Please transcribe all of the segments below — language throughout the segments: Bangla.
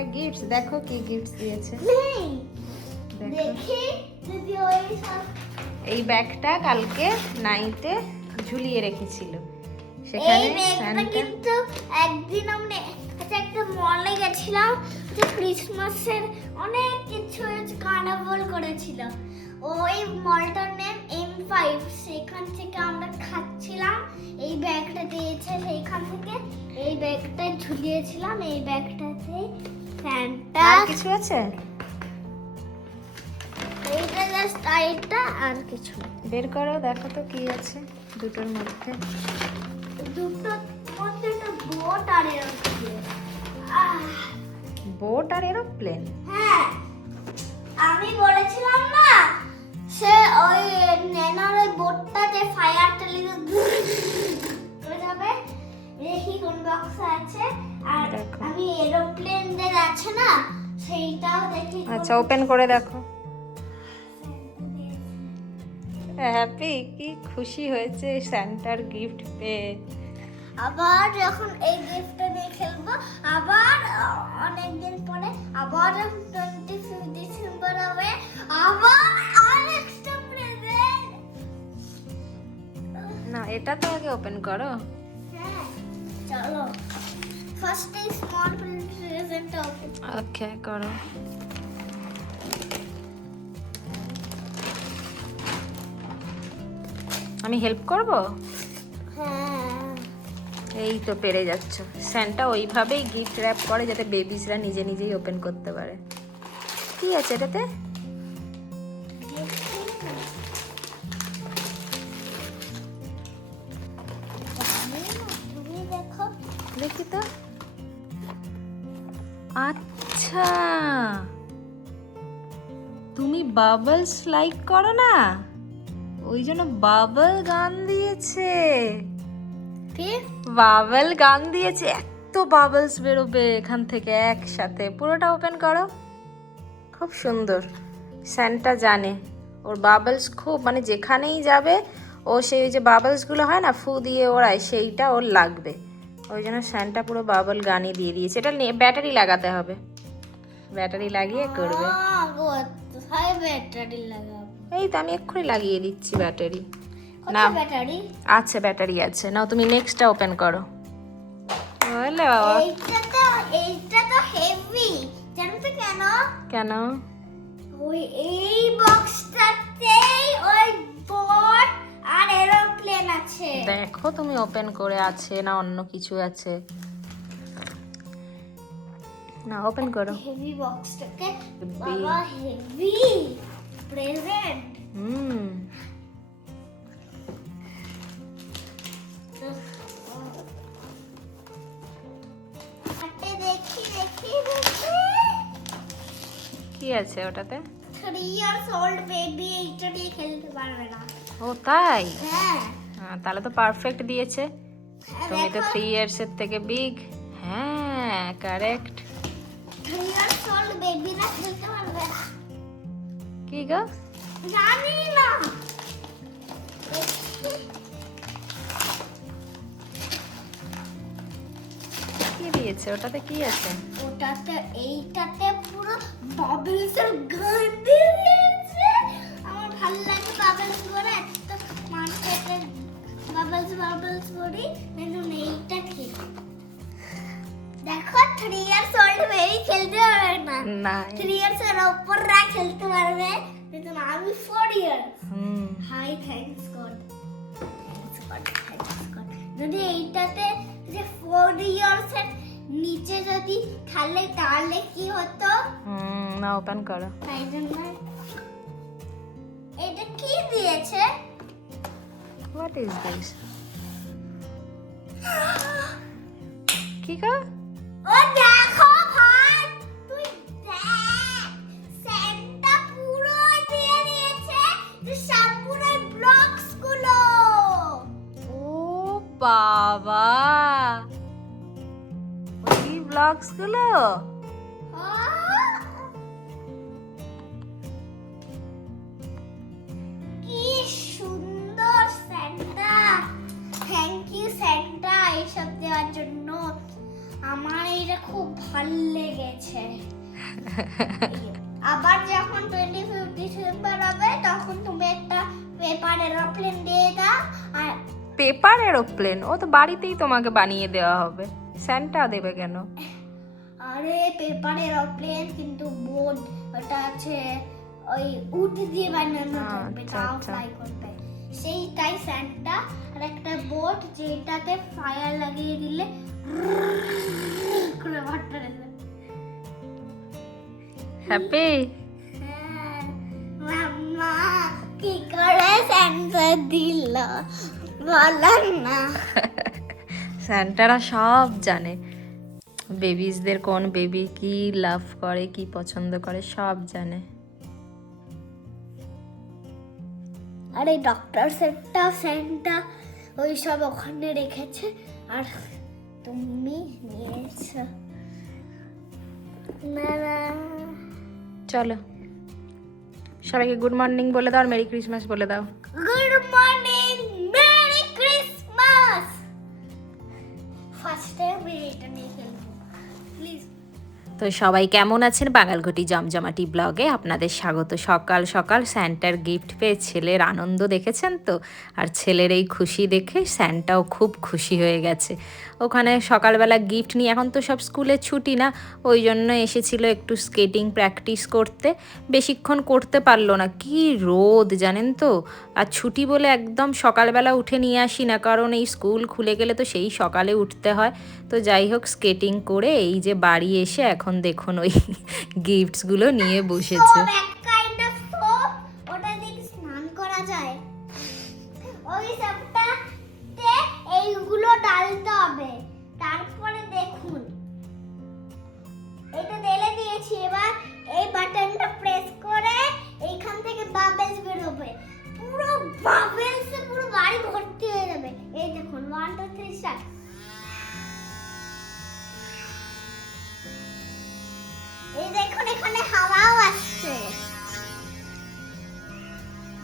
এটা গিফটস, দেখো কি গিফটস দিয়েছে। দেখি যদি ওই সব এই ব্যাগটা কালকে নাইটে ঝুলিয়ে রেখেছিল, এই সেখানে ব্যাগটা সান্টা কিন্তু একদিন আমরা একটা মলে গেছিলাম, যে ক্রিসমাসের অনেক কিছু কার্নাভাল করেছিল। ওই মলটার নেম M5, সেখান থেকে আমরা খাচ্ছিলাম, এই ব্যাগটা দিয়েছে সেইখান থেকে, এই ব্যাগটা ঝুলিয়েছিলাম, এই ব্যাগটাতে ফ্যানটা আর কিছু আছে? এইটা জাস্ট এইটা, আর কিছু না। বের করো, দেখো তো কি আছে দুটোর মধ্যে। দুটোর মধ্যে একটা বোট আর এরোপ্লেন। বোট আর এরোপ্লেন? হ্যাঁ, আমি বলেছিলাম না সে ওই নেনার ওই বোটটা যে ফায়ারটা লেগে করে যাবে, দেখি কোন বক্সে আছে। আর দেখো। আমি এরোপ্লেনদের আছে না, সেইটাও দেখি। আচ্ছা, ওপেন করে দেখো। হ্যাপি, কি খুশি হয়েছে স্যান্টার গিফট পেয়ে। আবার যখন এই গিফটটা নিয়ে খেলবো, আবার অনেকদিন পরে আবার 25 ডিসেম্বর হবে, আবার আরেকটা প্রেজেন্ট। না, এটা তো আগে ওপেন করো। হ্যাঁ, চলো ফার্স্ট এই স্মল প্রেজেন্টটা ওপেন। ওকে, করো। আমি হেল্প করব? হ্যাঁ, এই তো পেরে যাচ্ছ। স্যান্টা ওইভাবেই গিফট র্যাপ করে যাতে বেবিসরা নিজে নিজেই ওপেন করতে পারে। কি আছে এটাতে? তুমি দেখো। দেখি তো। আচ্ছা, তুমি বাবলস লাইক করো না, ওই জন্য বাবল গান দিয়েছে। বাবল গান দিয়েছে, এত বাবলস বেরোবে এখান থেকে একসাথে। পুরোটা ওপেন করো। খুব সুন্দর। স্যান্টা জানে ওর বাবলস খুব, মানে যেখানেই যাবে ও সেই যে বাবলসগুলো হয় না ফু দিয়ে ওড়ায়, সেইটা ওর লাগবে। ওই জন্য স্যান্টা পুরো বাবল গানই দিয়ে দিয়েছে। এটা ব্যাটারি লাগাতে হবে, ব্যাটারি লাগিয়ে করবে। কোথায় ব্যাটারি লাগাবো? এই তো আমি এক্ষুনি লাগিয়ে দিচ্ছি ব্যাটারি। না, কোথায় ব্যাটারি? আছে, ব্যাটারি আছে। নাও তুমি নেক্সটটা ওপেন করো। বলে বাবা, এইটা তো হেভি, জানো তো কেন? কেন? ওই এই বক্সটাতেই ওই বোট আর এরোপ্লেন আছে। দেখো তুমি ওপেন করে আছে না অন্য কিছু আছে। না, ওপেন করো। হেভি বক্সটাকে Heavy. বাবা, হেভি প্রেজেন্ট। হুম, দেখি দেখি দেখি, কি আছে ওটাতে? 3 ইয়ার্স ওল্ড বেবি এইটা দিয়ে খেলতে পারবে না। ও তাই? হ্যাঁ, তাহলে তো পারফেক্ট দিয়েছে। তুমি তো দেখো, 3 ইয়ার্স এর থেকে বিগ। হ্যাঁ, কারেক্ট। 3 ইয়ার্স ওল্ড বেবি না খেলতে পারবে না। কি গো? জানি না। কি দিয়েছে ওটাতে? কি আছে? ওটাতে এইটাতে পুরো বাবলসের গান দিয়েছে। আমার ভালো লাগে বাবলস করে, এত মার্কেটে বাবলস করি, কিন্তু এইটা ঠিক। দেখো 3 ইয়ার্স ওল্ড বেবি খেলতে পারবে না, না। 3 ইয়ার্স এর উপররা খেলতে পারবে, কিন্তু আমি 4 ইয়ার্স। হুম, hi, thanks God, thanks God. যদি এইটাতে যে 4 ইয়ার্স এর নিচে যদি খেলে তাহলে কি হতো? না, ওপেন করো। তাই জন্য এটা কি দিয়েছে? What is this? কি গো? ও দেখো ভাই, তুই দেখ, সেন্টা পুরো দিয়ে দিয়েছে, যে সবগুলো ব্লকস গুলো। ও বাবা, ওই ব্লগস গুলো। কি সুন্দর স্যান্টা, থ্যাংক ইউ স্যান্টা এইসব দেওয়ার জন্য। আমার এটা খুব ভালো লেগেছে। আবার যখন 25 ডিসেম্বর হবে তখন তুমি একটা পেপার এরোপ্লেন দিয়ে দাও। আর পেপার এরোপ্লেন ও তো বাড়িতেই তোমাকে বানিয়ে দেওয়া হবে, স্যান্টা দেবে কেন? আরে পেপার এরোপ্লেন কিন্তু বোর্ড ওটা আছে ওই উড দিয়ে বানানো থাকবে, আচ্ছা, তাও আচ্ছা। ফ্লাই করবে সেইটাই স্যান্টা। আর একটা বোর্ড যেটাতে ফায়ার লাগিয়ে দিলে করে বাটটা হ্যাপি? হ্যাঁ, মাম্মা কি করে স্যান্টা দিল বলেন না। স্যান্টারা সব জানে, বেবিসদের কোন বেবি কি লাভ করে, কি পছন্দ করে সব জানে। আর এই ডক্টর সেটটা স্যান্টা ওই সব ওখানে রেখেছে আর তুমি নিয়েছো। না না, চলো সবাইকে গুড মর্নিং বলে দাও আর মেরি ক্রিসমাস বলে দাও। Good morning, merry Christmas. First time এটা নিয়ে খেলবো প্লিজ। তো সবাই কেমন আছেন? বাঙালঘটি জমজমাটি ব্লগে আপনাদের স্বাগত। সকাল সকাল স্যান্টার গিফট পেয়ে ছেলের আনন্দ দেখেছেন তো, আর ছেলের এই খুশি দেখে স্যান্টাও খুব খুশি হয়ে গেছে। ওখানে সকালবেলা গিফট নিয়ে, এখন তো সব স্কুলে ছুটি না, ওই জন্য এসেছিল একটু স্কেটিং প্র্যাকটিস করতে। বেশিক্ষণ করতে পারলো না, কি রোদ জানেন তো। আর ছুটি বলে একদম সকালবেলা উঠে নিয়ে আসি না, কারণ এই স্কুল খুলে গেলে তো সেই সকালে উঠতে হয়। তো যাই হোক স্কেটিং করে এই যে বাড়ি এসে এখন দেখুন ওই গিফটসগুলো নিয়ে বসেছে। সোপ, এক কাইন্ড অফ সোপ, ওটা দিয়ে স্নান করা যায়। ওই সবটাতে এইগুলো ডালতে হবে। তারপরে দেখুন এটা ঢেলে দিয়েছি, এবার এই বাটনটা প্রেস করে এইখান থেকে বাবলস বের হবে। পুরো বাবলসে পুরো বাড়ি ভর্তি হয়ে যাবে। এই দেখুন 1 2 3 স্টার্ট। এই দেখুন এখানে হাওয়াও আসছে।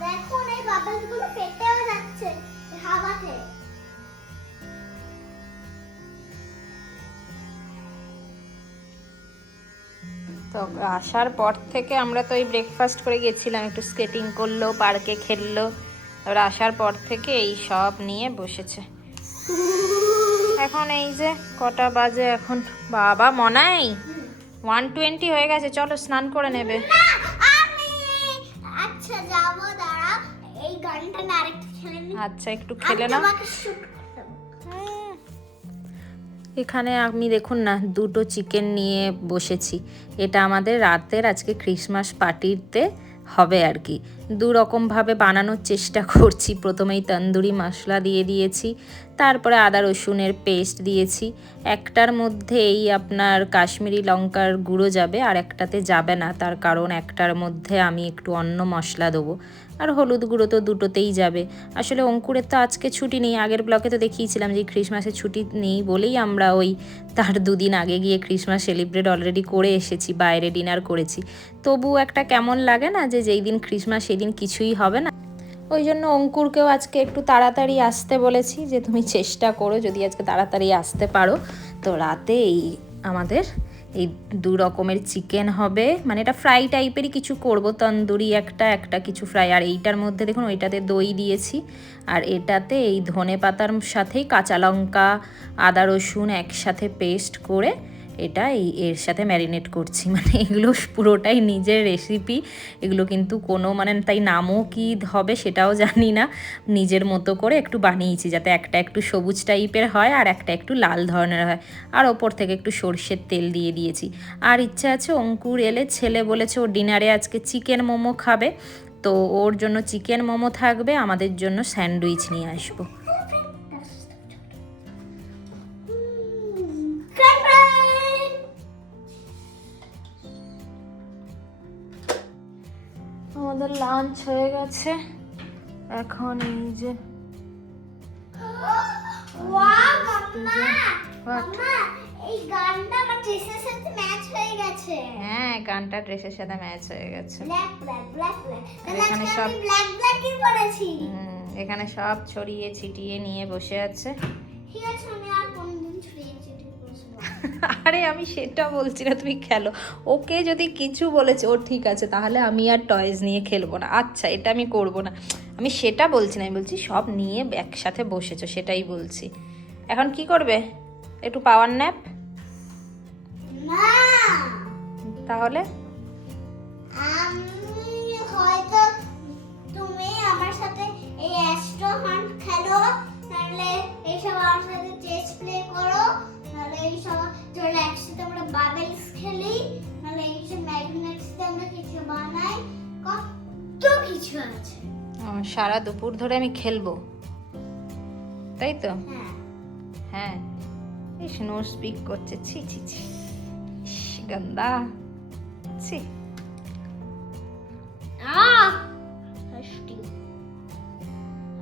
দেখুন এই বাবলস গুলো ফেটেও যাচ্ছে হাওয়াতে। তো আসার পর থেকে আমরা তো এই ব্রেকফাস্ট করে গেছিলাম, একটু স্কেটিং করলো, পার্কে খেললো। তারপরে আসার পর থেকে এই সব নিয়ে বসেছে। এখন এই যে কটা বাজে এখন, বাবা মনাই 1:20 হয়ে গেছে, চলো স্নান করে নেবে। না, আমি আচ্ছা যাবো, দাঁড়া এই গানটা না আরেকটু খেলে নি। আচ্ছা একটু খেলে নাও। তোমাকে শুট করতে হবে। এখানে আমি দেখুন না দুটো চিকেন নিয়ে বসেছি। এটা আমাদের রাতের আজকে ক্রিসমাস পার্টিতে হবে আর কি। দু রকমভাবে বানানোর চেষ্টা করছি। প্রথমেই তন্দুরি মশলা দিয়ে দিয়েছি, তারপরে আদা রসুনের পেস্ট দিয়েছি। একটার মধ্যে এই আপনার কাশ্মীরি লঙ্কার গুঁড়ো যাবে, আর একটাতে যাবে না, তার কারণ একটার মধ্যে আমি একটু অন্য মশলা দেবো, আর হলুদ গুঁড়ো তো দুটোতেই যাবে। আসলে অঙ্কুরের তো আজকে ছুটি নেই, আগের ব্লকে তো দেখিয়েছিলাম যে ক্রিসমাসে ছুটি নেই বলেই আমরা ওই তার 2 দিন আগে গিয়ে ক্রিসমাস সেলিব্রেট অলরেডি করে এসেছি, বাইরে ডিনার করেছি। তবু একটা কেমন লাগে না যে যেই দিন ক্রিসমাস সেই দিন কিছুই হবে না। ওই জন্য অঙ্কুরকেও আজকে একটু তাড়াতাড়ি আসতে বলেছি, যে তুমি চেষ্টা করো যদি আজকে তাড়াতাড়ি আসতে পারো। তো রাতে এই আমাদের এই 2 রকমের চিকেন হবে, মানে এটা ফ্রাই টাইপেরই কিছু করব, তন্দুরি একটা কিছু ফ্রাই। আর এইটার মধ্যে দেখুন ওইটাতে দই দিয়েছি, আর এটাতে এই ধনে পাতার সাথেই কাঁচা লঙ্কা আদা রসুন একসাথে পেস্ট করে এটা এর সাথে ম্যারিনেট করছি। মানে এগুলো পুরোটাই নিজের রেসিপি, এগুলো কিন্তু কোনো মানে তাই নামও কি হবে সেটাও জানি না, নিজের মতো করে একটু বানিয়েছি, যাতে একটা একটু সবুজ টাইপের হয় আর একটা একটু লাল ধরনের হয়। আর ওপর থেকে একটু সর্ষের তেল দিয়ে দিয়েছি। আর ইচ্ছা আছে অঙ্কুর এলে, ছেলে বলেছে ও ডিনারে আজকে চিকেন মোমো খাবে, তো ওর জন্য চিকেন মোমো থাকবে, আমাদের জন্য স্যান্ডউইচ নিয়ে আসবো। আমাদের লাঞ্চ হয়ে গেছে, এখন এই যে ওয়াও মাম্মা, মাম্মা এই গানটা আমার ড্রেসের সাথে ম্যাচ হয়ে গেছে। হ্যাঁ গানটা ড্রেসের সাথে ম্যাচ হয়ে গেছে। ব্ল্যাক ব্ল্যাক ব্ল্যাক ব্ল্যাক, তাহলে এখানে আজকে সব আমি ব্ল্যাক ব্ল্যাকই পরেছি। এখানে সব ছড়িয়ে ছিটিয়ে নিয়ে বসে আছে। ঠিক আছে, আমি আর কোনদিন ছড়িয়ে ছিটিয়ে বসবো। আরে আমি সেটা বলছি না, তুমি খেলো। ওকে যদি কিছু বলেছে ও ঠিক আছে, তাহলে আমি আর টয়েস নিয়ে খেলবো না। আচ্ছা, এটা আমি করব না, আমি সেটা বলছি না, আমি বলছি সব নিয়ে একসাথে বসেছো, সেটাই বলছি। এখন কি করবে? একটু পাওয়ার ন্যাপ? না, তাহলে আমি হয়তো তুমি আমার সাথে এই অ্যাস্ট্রো হান্ট খেলো, নাহলে এইসব আমার সাথে চেস প্লে করো, নাহলে এইসব চলে একসাথে আমরা বাবেলস খেলি, নাহলে এইসব ম্যাগনেটস দিয়ে আমরা কিছু বানাই, কত কিছু আছে। সারা দুপুর ধরে আমি খেলবো, তাই তো? হ্যাঁ, হ্যাঁ। এই নো স্পিক করছে, ছি ছি ছি, ইস, গন্দা, ছি।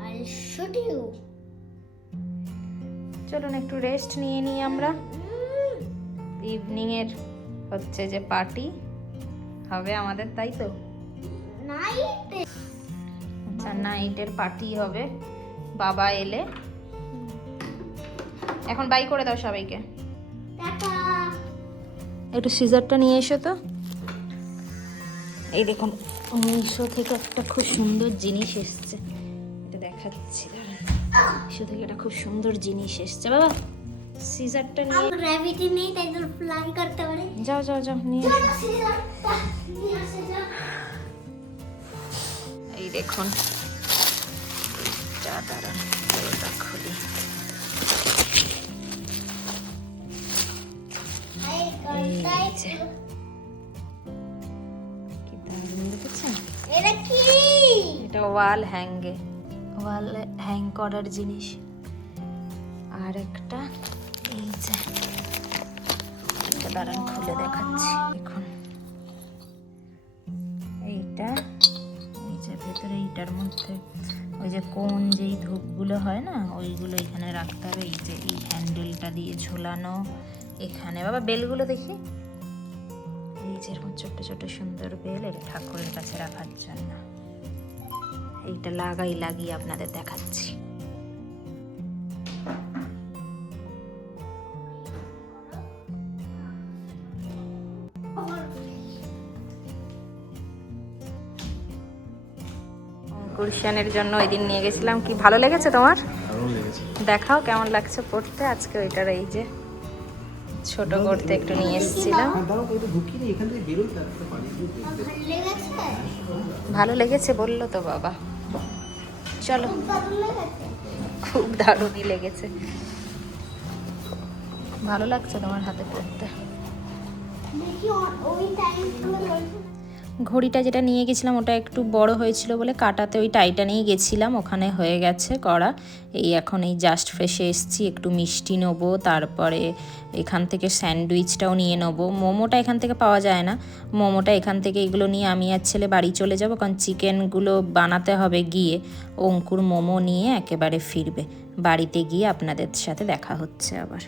I'll shoot you. চলুন একটু রেস্ট নিয়ে নিই আমরা। ইভিনিং এর হচ্ছে যে পার্টি হবে আমাদের, তাই তো? Night. আচ্ছা, নাইটের পার্টি হবে বাবা এলে। এখন বাই করে দাও সবাইকে। টাটা। একটু সিজারটা নিয়ে এসো তো। এই দেখুন, মিশো থেকে একটা খুব সুন্দর জিনিস এসছে, এটা দেখাচ্ছি। মিশো থেকে একটা খুব সুন্দর জিনিস এসছে। বাবা সিজারটা নিয়ে अब ग्रेविटी नहीं तो इधर फ्लाई करते बड़े। যাও যাও যাও নিয়ে এসো। चलो सीधा यहाँ से जा। এই দেখুন, এটা দাঁড়ান, এটা খুলি। हाय এই गाइस। যে, কি দারুণ দেখেছেন? এটা কি? এটা ওয়াল হ্যাং করার জিনিস। আর একটা এই যে, এটা দাঁড়ান খুলে দেখাচ্ছি। দেখুন এইটা, এই যে ভেতরে এইটার মধ্যে ওই যে কোন যেই ধূপগুলো হয় না, ওইগুলো এখানে রাখতে হবে। এই যে এই হ্যান্ডেলটা দিয়ে ঝোলানো এখানে। বাবা বেলগুলো দেখি, এই যে এরকম ছোট্ট ছোট্ট সুন্দর বেল, এটা ঠাকুরের কাছে রাখার জন্য। এইটা লাগিয়ে আপনাদের দেখাচ্ছি। গুলশানের জন্য ওই দিন নিয়ে গেছিলাম, কি ভালো লেগেছে তোমার? দেখাও কেমন লাগছে পড়তে। আজকে ওইটার এই যে ছোট করতে একটু নিয়ে এসেছিলাম। ভালো লেগেছে? ভালো লেগেছে বললো তো বাবা। চলো, ভালো লেগেছে? খুব দারুণই লেগেছে। ভালো লাগছে তোমার হাতে পড়তে। দেখি ওই টাইম ঘড়িটা যেটা নিয়ে গেছিলাম ওটা একটু বড় হয়েছিল বলে কাটাতে ওই টাইটা নিয়ে গেছিলাম, ওখানে হয়ে গেছে করা। এই এখন এই জাস্ট ফ্রেশে এসছি, একটু মিষ্টি নেবো, তারপরে এখান থেকে স্যান্ডউইচটাও নিয়ে নেবো। মোমোটা এখান থেকে পাওয়া যায় না, মোমোটা এখান থেকে এগুলো নিয়ে আমি আর ছেলে বাড়ি চলে যাব, কারণ চিকেনগুলো বানাতে হবে গিয়ে। অঙ্কুর মোমো নিয়ে একেবারে ফিরবে। বাড়িতে গিয়ে আপনাদের সাথে দেখা হচ্ছে আবার।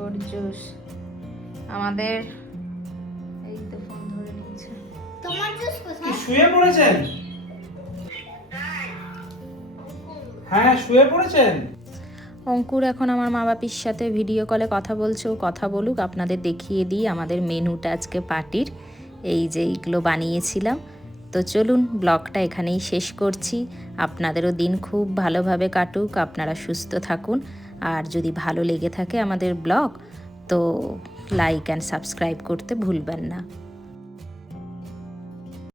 ওর জুস আমাদের এই তো ফোন ধরে নিচ্ছে। তোমার জুস কোথায়? শুয়ে পড়েছেন? হ্যাঁ শুয়ে পড়েছেন। অঙ্কুর এখন আমার মা বাপির সাথে ভিডিও কলে কথা বলছে, ও কথা বলুক, আপনাদের দেখিয়ে দিই আমাদের মেনুটা আজকে পার্টির। এই যে এইগুলো বানিয়েছিলাম। তো চলুন ব্লগটা এখানেই শেষ করছি। আপনাদেরও দিন খুব ভালোভাবে কাটুক, আপনারা সুস্থ থাকুন। আর যদি ভালো লেগে থাকে আমাদের ব্লগ, তো লাইক অ্যান্ড সাবস্ক্রাইব করতে ভুলবেন না।